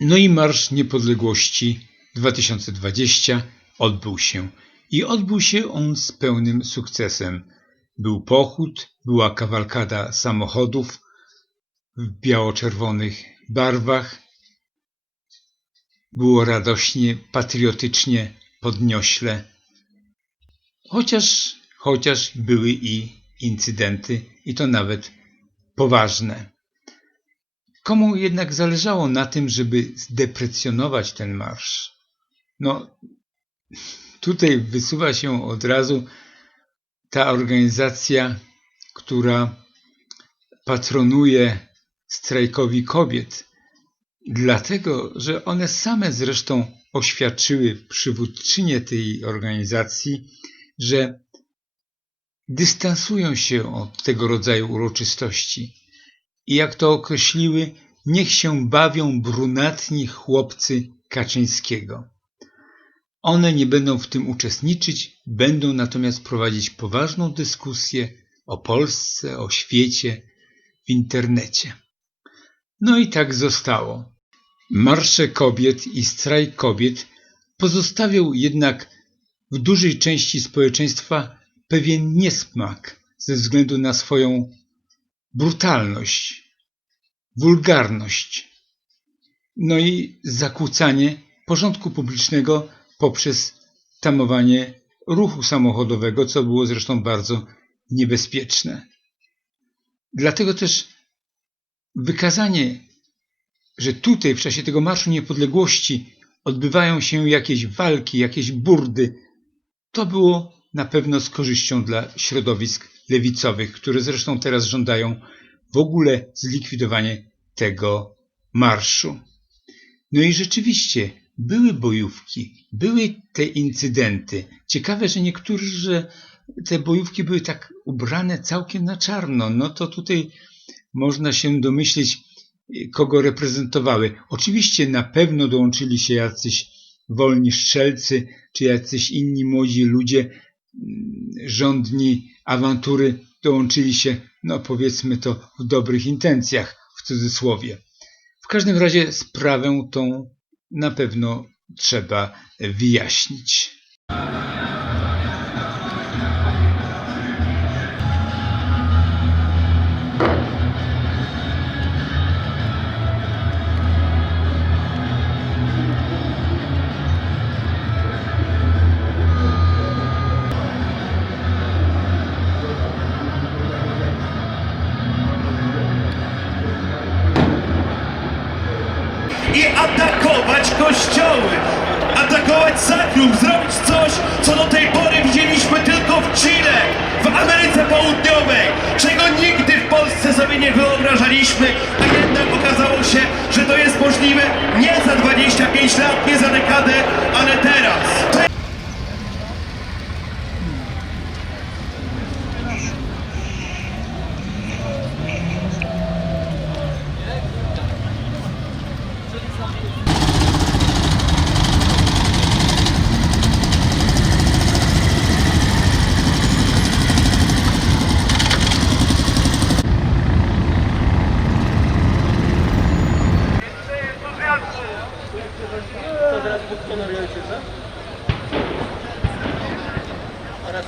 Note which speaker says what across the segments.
Speaker 1: No i Marsz Niepodległości 2020 odbył się. I odbył się on z pełnym sukcesem. Był pochód, była kawalkada samochodów w biało-czerwonych barwach. Było radośnie, patriotycznie, podniośle. Chociaż, chociaż były i incydenty, i to nawet poważne. Komu jednak zależało na tym, żeby zdeprecjonować ten marsz? No, tutaj wysuwa się od razu ta organizacja, która patronuje strajkowi kobiet, dlatego że one same zresztą oświadczyły przywódczynie tej organizacji, że dystansują się od tego rodzaju uroczystości. I jak to określiły, niech się bawią brunatni chłopcy Kaczyńskiego. One nie będą w tym uczestniczyć, będą natomiast prowadzić poważną dyskusję o Polsce, o świecie w internecie. No i tak zostało. Marsze kobiet i strajk kobiet pozostawiał jednak w dużej części społeczeństwa pewien niesmak ze względu na swoją brutalność, wulgarność, no i zakłócanie porządku publicznego poprzez tamowanie ruchu samochodowego, co było zresztą bardzo niebezpieczne. Dlatego też wykazanie, że tutaj w czasie tego Marszu Niepodległości odbywają się jakieś walki, jakieś burdy, to było na pewno z korzyścią dla środowisk lewicowych, które zresztą teraz żądają w ogóle zlikwidowania tego marszu. No i rzeczywiście były bojówki, były te incydenty. Ciekawe, że niektórzy, te bojówki były tak ubrane całkiem na czarno. No to tutaj można się domyśleć, kogo reprezentowały. Oczywiście na pewno dołączyli się jacyś wolni strzelcy, czy jacyś inni młodzi ludzie, rządni awantury dołączyli się, no powiedzmy to w dobrych intencjach, w cudzysłowie. W każdym razie sprawę tą na pewno trzeba wyjaśnić.
Speaker 2: Zrobić coś, co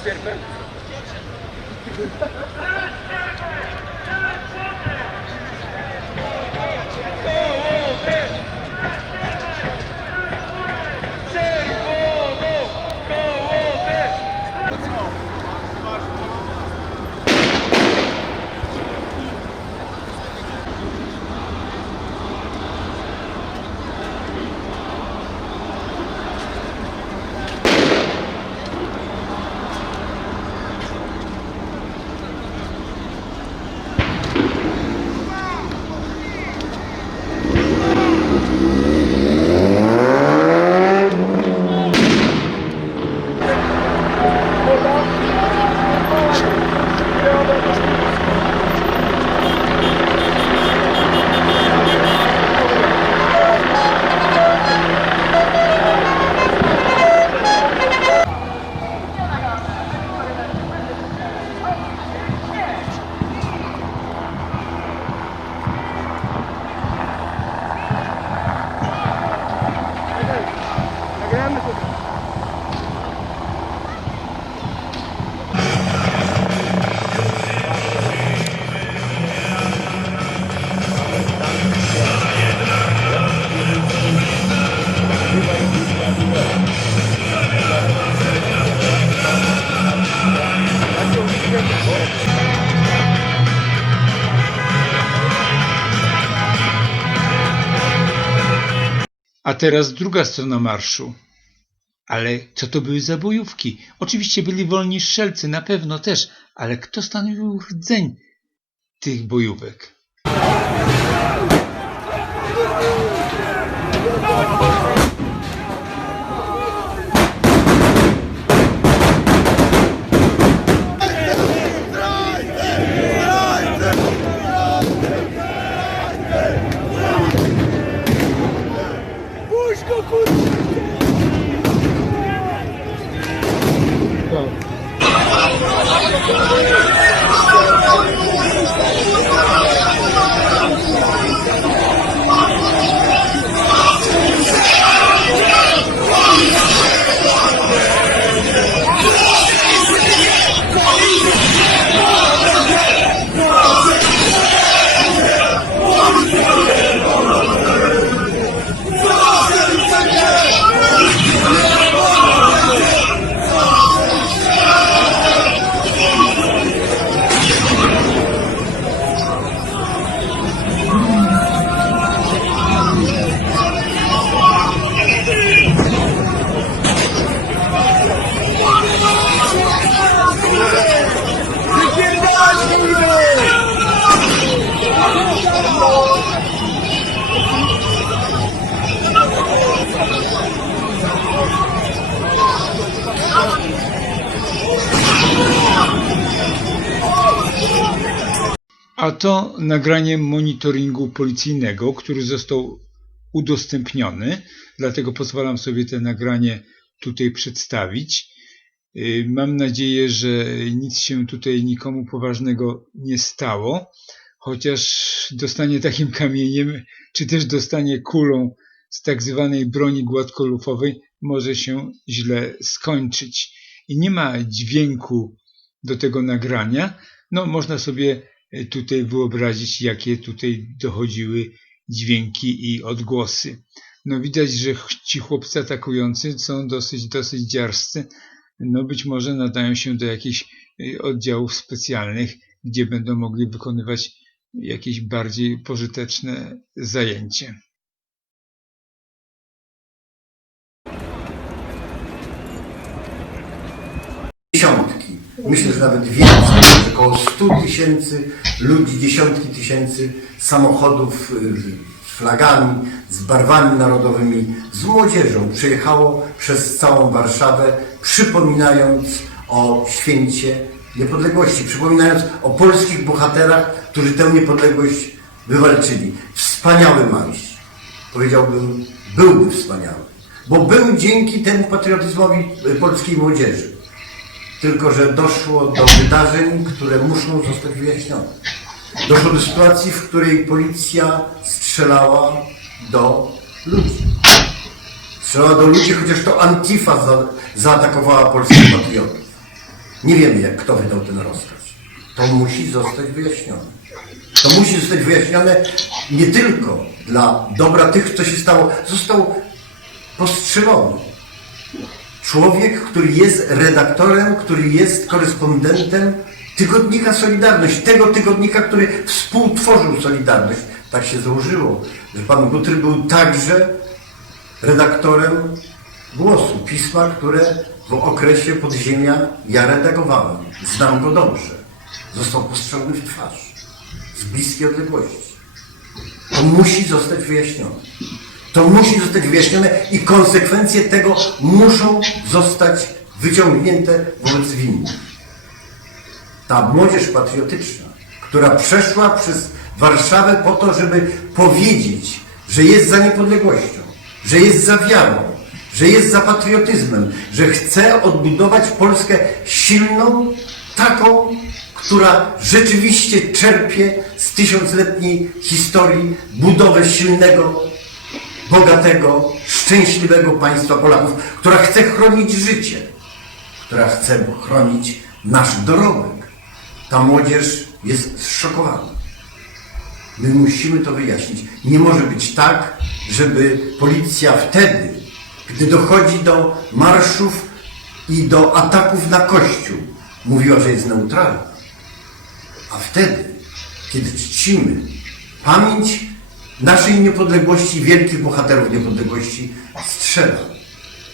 Speaker 2: perfeito. A teraz
Speaker 1: druga strona marszu. Ale co to były za bojówki? Oczywiście byli wolni strzelcy, na pewno też, ale kto stanowił rdzeń tych bojówek? A to nagranie monitoringu policyjnego, który został udostępniony, dlatego pozwalam sobie to nagranie tutaj przedstawić. Yy, Mam nadzieję, że nic się tutaj nikomu poważnego nie stało, chociaż dostanie takim kamieniem, czy też dostanie kulą z tak zwanej broni gładkolufowej może się źle skończyć. I nie ma dźwięku do tego nagrania. No, można sobie e, tutaj wyobrazić, jakie tutaj dochodziły dźwięki i odgłosy. No widać, że ci chłopcy atakujący są dosyć, dosyć dziarscy. No być może nadają się do jakichś y, oddziałów specjalnych, gdzie będą mogli wykonywać jakieś bardziej pożyteczne zajęcie.
Speaker 3: dziesiątki, myślę, że nawet więcej, około 100 tysięcy ludzi, dziesiątki tysięcy samochodów y, z flagami, z barwami narodowymi, z młodzieżą przyjechało przez całą Warszawę, przypominając o święcie niepodległości, przypominając o polskich bohaterach, którzy tę niepodległość wywalczyli. Wspaniały marsz. Powiedziałbym, byłby wspaniały, bo był dzięki temu patriotyzmowi y, polskiej młodzieży tylko że doszło do wydarzeń, które muszą zostać wyjaśnione. Doszło do sytuacji, w której policja strzelała do ludzi. Strzelała do ludzi, chociaż to Antifa za, zaatakowała polskich patriotów. Nie wiemy, jak kto wydał ten rozkaz. To musi zostać wyjaśnione. To musi zostać wyjaśnione nie tylko dla dobra tych, co się stało. Został postrzelony. Człowiek, który jest redaktorem, który jest korespondentem tygodnika Solidarność, tego tygodnika, który współtworzył Solidarność. Tak się złożyło, że pan Gutry był także redaktorem głosu, pisma, które w okresie podziemia ja redagowałem. Znam go dobrze. Został postrzelony w twarz z bliskiej odległości. To musi zostać wyjaśnione. To musi zostać wyjaśnione i konsekwencje tego muszą zostać wyciągnięte wobec winnych. Ta młodzież patriotyczna, która przeszła przez Warszawę po to, żeby powiedzieć, że jest za niepodległością, że jest za wiarą, że jest za patriotyzmem, że chce odbudować Polskę silną, taką, która rzeczywiście czerpie z tysiącletniej historii budowę silnego, bogatego, szczęśliwego państwa Polaków, która chce chronić życie, która chce chronić nasz dorobek. Ta młodzież jest zszokowana. My musimy to wyjaśnić. Nie może być tak, żeby policja wtedy, gdy dochodzi do marszów i do ataków na Kościół, mówiła, że jest neutralna. A wtedy, kiedy czcimy pamięć naszej niepodległości, wielkich bohaterów niepodległości strzela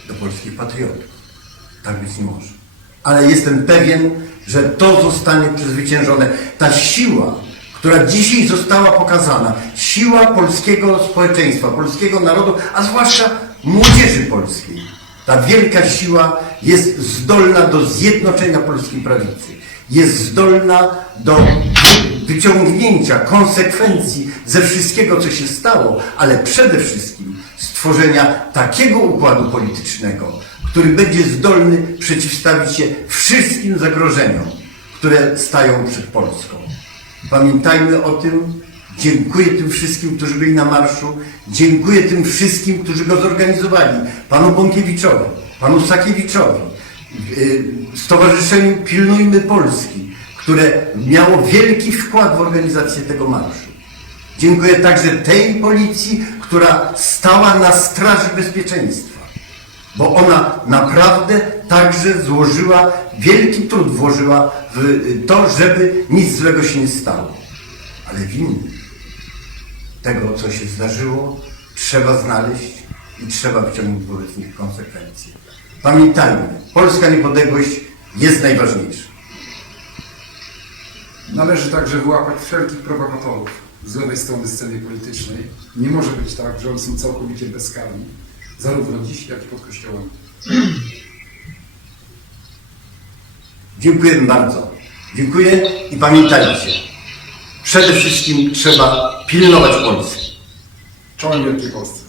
Speaker 3: do polskich patriotów. Tak być nie może. Ale jestem pewien, że to zostanie przezwyciężone. Ta siła, która dzisiaj została pokazana, siła polskiego społeczeństwa, polskiego narodu, a zwłaszcza młodzieży polskiej, ta wielka siła jest zdolna do zjednoczenia polskiej prawicy. Jest zdolna do wyciągnięcia konsekwencji ze wszystkiego, co się stało, ale przede wszystkim stworzenia takiego układu politycznego, który będzie zdolny przeciwstawić się wszystkim zagrożeniom, które stają przed Polską. Pamiętajmy o tym. Dziękuję tym wszystkim, którzy byli na marszu. Dziękuję tym wszystkim, którzy go zorganizowali. Panu Bąkiewiczowi, panu Sakiewiczowi, Stowarzyszeniu Pilnujmy Polski, które miało wielki wkład w organizację tego marszu. Dziękuję także tej policji, która stała na straży bezpieczeństwa, bo ona naprawdę także złożyła, wielki trud włożyła w y, to, żeby nic złego się nie stało. Ale winnych tego, co się zdarzyło, trzeba znaleźć i trzeba wyciągnąć wobec nich konsekwencje. Pamiętajmy, polska niepodległość jest najważniejsza.
Speaker 4: Należy także wyłapać wszelkich prowokatorów z lewej strony sceny politycznej. Nie może być tak, że oni są całkowicie bezkarni, zarówno dziś, jak i pod kościołem.
Speaker 3: Dziękujemy bardzo. Dziękuję i pamiętajcie, przede wszystkim trzeba pilnować Polski.
Speaker 4: Czołem Wielkiej Polsce.